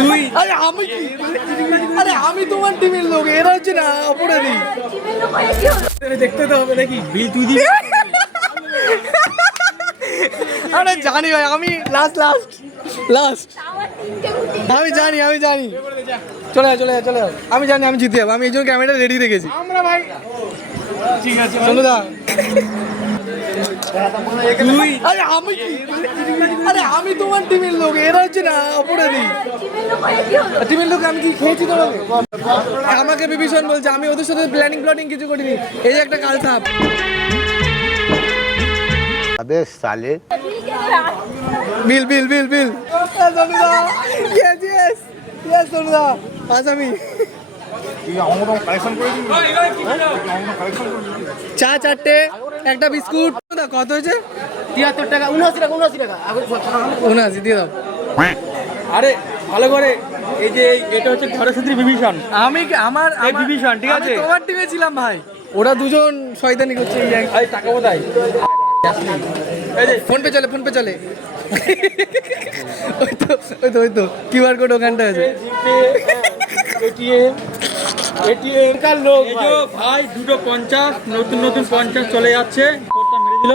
তুই আরে আমি কি আরে আমি তোমার টিমের লোক, এরা হচ্ছে না অপরাধী। দেখতে তো হবে নাকি বিল তুই দিবি। আরে জানি ভাই, আমি লাস্ট আমি জানি চলে যা আমি জানি আমি জিতে যাবো, আমি এই জন্য ক্যামেরা রেডি রেখেছি আমরা ভাই। ঠিক আছে সনুদা। তুই আরে আমি কি আরে আমি তোমার টিমের লোক, এরা হচ্ছে না অপরাধী। টিমের লোক আমি কি খেয়েছি তোমাকে? আমাকে বিভীষণ বলছে, আমি ওদের সাথে প্ল্যানিং কিছু করিনি। এই যে একটা কাল সাপ। अबे साले বিল সনুদা। ইয়েস সনুদা আসামি। চা 4টে, একটা বিস্কুট। কত হয়েছে? 73 টাকা, 79 টাকা। 79 দিয়ে দাও। আরে ভালো করে, এই যে এটা হচ্ছে ঘরসাত্রী বিভীষণ। আমি আমার এই বিভীষণ, ঠিক আছে? আমি তোমার টিমে ছিলাম ভাই। ওরা দুজন শয়তানি করছে। এই টাকা কোথায়? এই যে ফোন পে চলে ওই তো কিউআর কোড ওখানটা আছে। এটিএম কার লোক এই যে ভাই, 250 নতুন 50 চলে যাচ্ছে। কোডটা মেরে দিল।